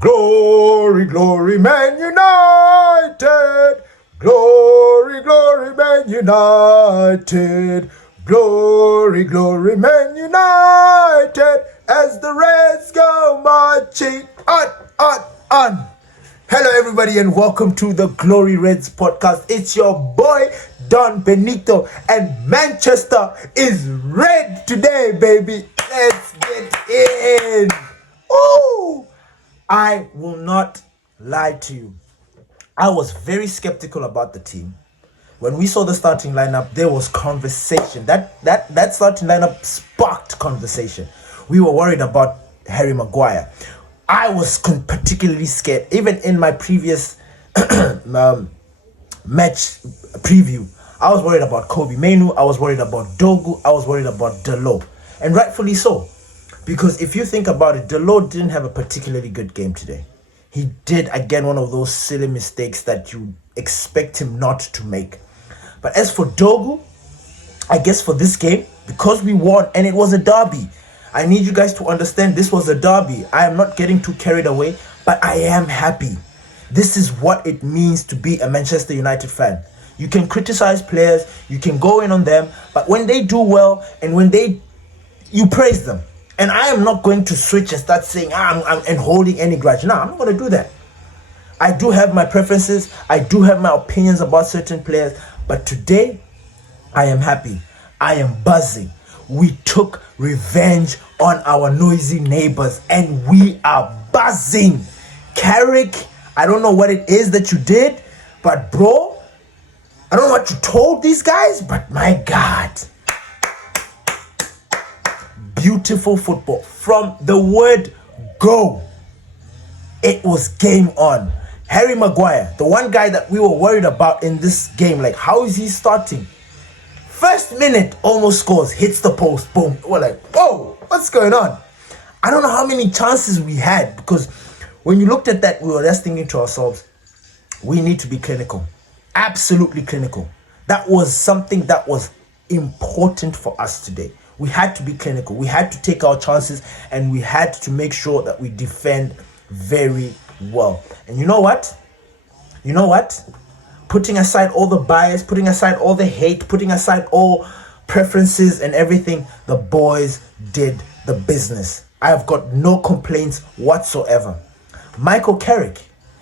Glory, glory, Man United. Glory, glory, Man United. Glory, glory, Man United. As the Reds go marching on. Hello, everybody, and welcome to the Glory Reds podcast. It's your boy, Don Benito, and Manchester is red today, baby. Let's get in. Ooh! I will not lie to you. I was very skeptical about the team. When we saw the starting lineup, there was conversation. That starting lineup sparked conversation. We were worried about Harry Maguire. I was particularly scared. Even in my previous match preview, I was worried about Kobe Mainoo. I was worried about Dogu. I was worried about Dalot. And rightfully so. Because if you think about it, Dalot didn't have a particularly good game today. He did, again, one of those silly mistakes that you expect him not to make. But as for Dogu, I guess for this game, because we won and it was a derby, I need you guys to understand this was a derby. I am not getting too carried away, but I am happy. This is what it means to be a Manchester United fan. You can criticize players, you can go in on them, but when they do well and you praise them. And I am not going to switch and start saying, I'm holding any grudge. No, I'm not going to do that. I do have my preferences. I do have my opinions about certain players. But today, I am happy. I am buzzing. We took revenge on our noisy neighbors and we are buzzing. Carrick, I don't know what it is that you did, but bro, I don't know what you told these guys, but my God. Beautiful football. From the word go, it was game on. Harry Maguire, the one guy that we were worried about in this game, like how is he starting? First minute, almost scores, hits the post, boom. We're like, whoa, what's going on? I don't know how many chances we had, because when you looked at that, we were just thinking to ourselves, we need to be clinical. Absolutely clinical. That was something that was important for us today. We had to be clinical. We had to take our chances and we had to make sure that we defend very well. And you know what? Putting aside all the bias, putting aside all the hate, putting aside all preferences and everything, the boys did the business. I have got no complaints whatsoever. Michael Carrick,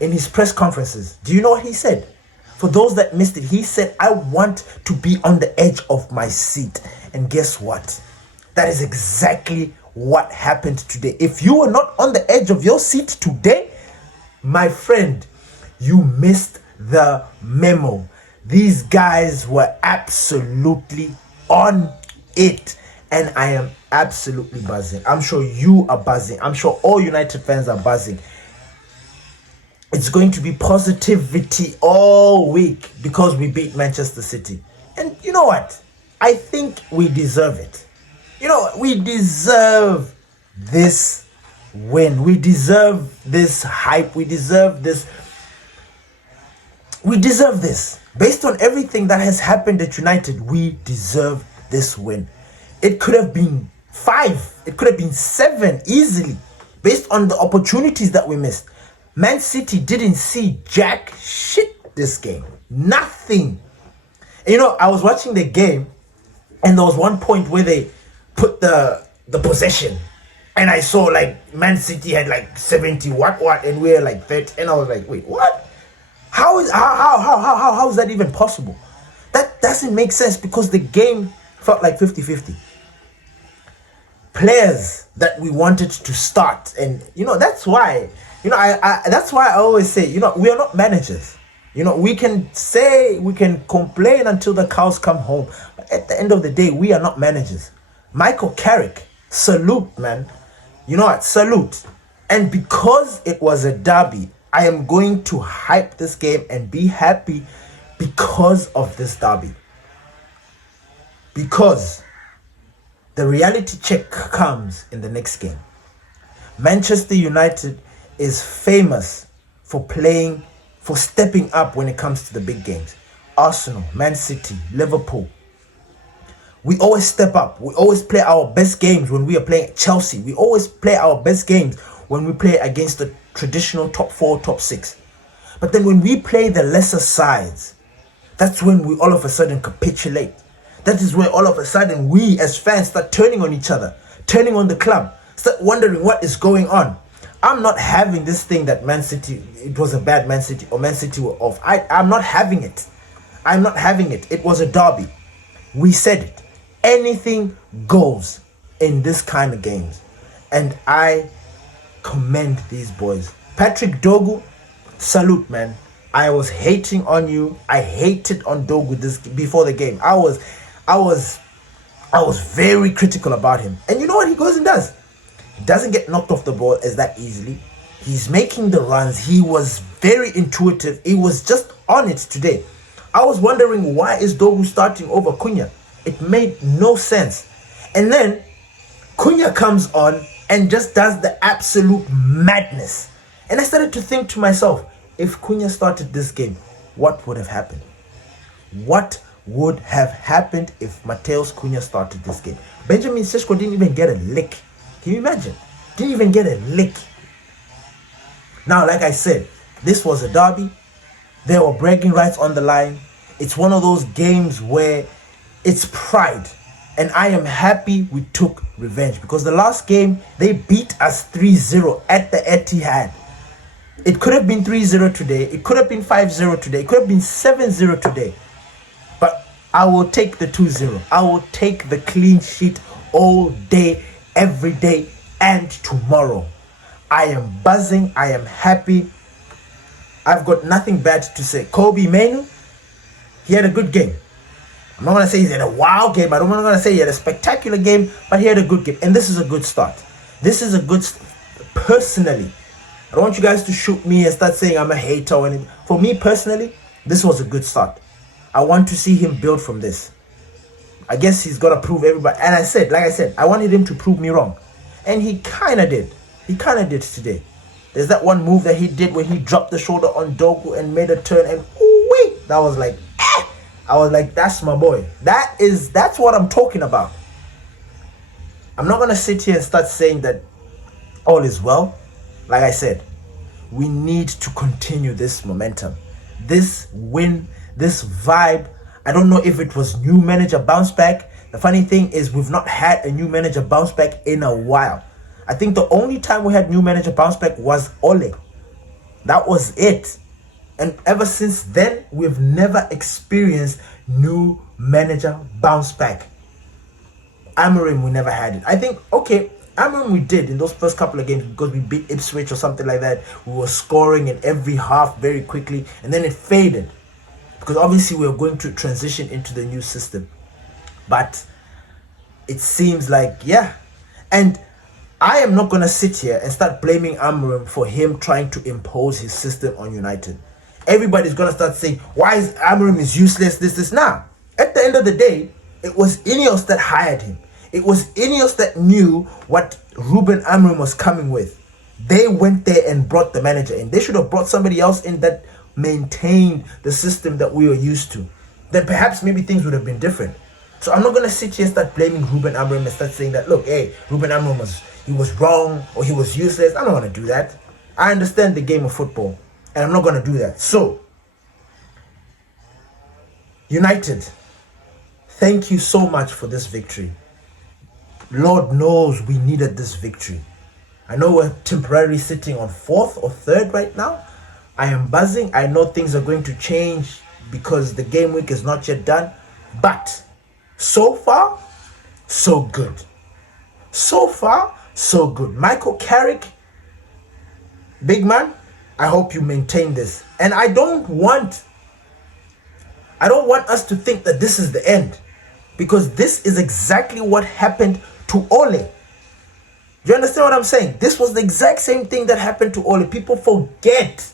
in his press conferences, do you know what he said? For those that missed it, he said, I want to be on the edge of my seat. And guess what? That is exactly what happened today. If you were not on the edge of your seat today, my friend, you missed the memo. These guys were absolutely on it. And I am absolutely buzzing. I'm sure you are buzzing. I'm sure all United fans are buzzing. It's going to be positivity all week because we beat Manchester City. And you know what? I think we deserve it. We deserve this win. We deserve this hype. We deserve this. Based on everything that has happened at United, we deserve this win. It could have been 5. It could have been 7 easily based on the opportunities that we missed. Man City didn't see jack shit this game. Nothing. And I was watching the game and there was one point where they put the possession. And I saw like Man City had like 70 what and we were like 30. And I was like, wait, what? How is that even possible? That doesn't make sense because the game felt like 50-50. Players that we wanted to start, and that's why that's why I always say we are not managers. We can complain until the cows come home, but at the end of the day, we are not managers. Michael Carrick, salute, man. Salute. And because it was a derby, I am going to hype this game and be happy because of this derby. Because the reality check comes in the next game. Manchester United is famous for stepping up when it comes to the big games. Arsenal, Man City, Liverpool. We always step up. We always play our best games when we are playing Chelsea. We always play our best games when we play against traditional top 4, top 6. But then when we play the lesser sides, that's when we all of a sudden capitulate. That is where all of a sudden we as fans start turning on each other, turning on the club, start wondering what is going on. I'm not having this thing that Man City, it was a bad Man City or Man City were off. I'm not having it. I'm not having it. It was a derby. We said it. Anything goes in this kind of games. And I commend these boys. Patrick Dogu, salute, man. I was hating on you. I hated on Dogu this before the game. I was very critical about him. And you know what he goes and does? He doesn't get knocked off the ball as that easily. He's making the runs. He was very intuitive. He was just on it today. I was wondering, why is Dogu starting over Cunha? It made no sense. And then Cunha comes on and just does the absolute madness. And I started to think to myself, if Cunha started this game, what would have happened? What would have happened if Mateus Cunha started this game? Benjamin Sesko didn't even get a lick. Can you imagine? Didn't even get a lick. Now, like I said, this was a derby. There were bragging rights on the line. It's one of those games where it's pride. And I am happy we took revenge, because the last game, they beat us 3-0 at the Etihad. It could have been 3-0 today. It could have been 5-0 today. It could have been 7-0 today. But I will take the 2-0. I will take the clean sheet all day, every day, and tomorrow. I am buzzing. I am happy. I've got nothing bad to say. Kobbie Mainoo, he had a good game. I'm not going to say he had a wow game. I'm not going to say he had a spectacular game, but he had a good game. And this is a good start. This is a good personally. I don't want you guys to shoot me and start saying I'm a hater or anything. For me personally, this was a good start. I want to see him build from this. I guess he's got to prove everybody. And like I said, I wanted him to prove me wrong. And he kind of did. He kind of did today. There's that one move that he did where he dropped the shoulder on Dogu and made a turn, and wait, that was like, I was like, that's my boy. That's what I'm talking about. I'm not gonna sit here and start saying that all is well. Like I said, we need to continue this momentum, this win, this vibe. I don't know if it was new manager bounce back. The funny thing is, we've not had a new manager bounce back in a while. I think the only time we had new manager bounce back was Ole. That was it. And ever since then, we've never experienced new manager bounce back. Amorim, we never had it. I think, okay, Amorim we did in those first couple of games because we beat Ipswich or something like that. We were scoring in every half very quickly, and then it faded because obviously we were going to transition into the new system. But it seems like, yeah. And I am not going to sit here and start blaming Amorim for him trying to impose his system on United. Everybody's going to start saying, why is Amorim is useless, this. Now, at the end of the day, it was Ineos that hired him. It was Ineos that knew what Ruben Amorim was coming with. They went there and brought the manager in. They should have brought somebody else in that maintained the system that we were used to. Then perhaps maybe things would have been different. So I'm not going to sit here and start blaming Ruben Amorim and start saying that, look, hey, Ruben Amorim was wrong or he was useless. I don't want to do that. I understand the game of football, and I'm not going to do that. So, United, thank you so much for this victory. Lord knows we needed this victory. I know we're temporarily sitting on 4th or 3rd right now. I am buzzing. I know things are going to change because the game week is not yet done. But so far, so good. So far, so good. Michael Carrick, big man, I hope you maintain this. And I don't want us to think that this is the end, because this is exactly what happened to Ole. Do you understand what I'm saying? This was the exact same thing that happened to Ole. People forget.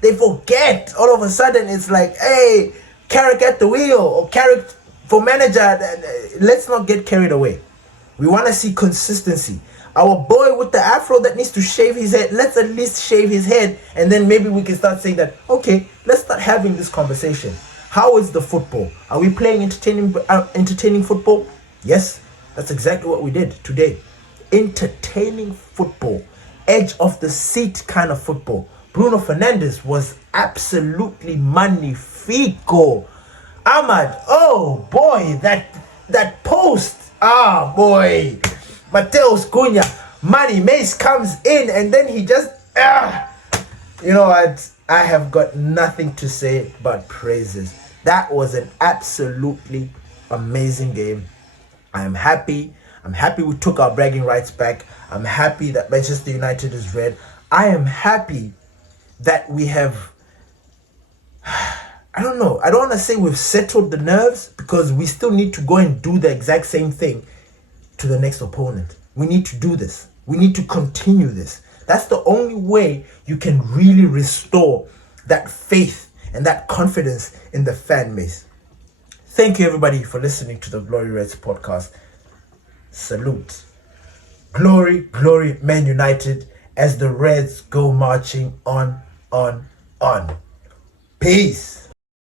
They forget. All of a sudden, it's like, hey, Carrick at the wheel, or Carrick for manager. Let's not get carried away. We want to see consistency. Our boy with the afro that needs to shave his head, let's at least shave his head, and then maybe we can start saying that, okay, let's start having this conversation. How is the football? Are we playing entertaining football? Yes, that's exactly what we did today. Entertaining football. edge of the seat kind of football. Bruno Fernandes was absolutely magnifico. Ahmad, oh boy, that post, boy. Mateus Cunha, Manny Mace comes in and then he just, you know what? I have got nothing to say but praises. That was an absolutely amazing game. I'm happy. I'm happy we took our bragging rights back. I'm happy that Manchester United is red. I am happy that we have, I don't know, I don't want to say we've settled the nerves, because we still need to go and do the exact same thing to the next opponent. We need to do this. We need to continue this. That's the only way you can really restore that faith and that confidence in the fan base. Thank you everybody for listening to the Glory Reds podcast. Salute. Glory, glory, Man United, as the Reds go marching on. Peace.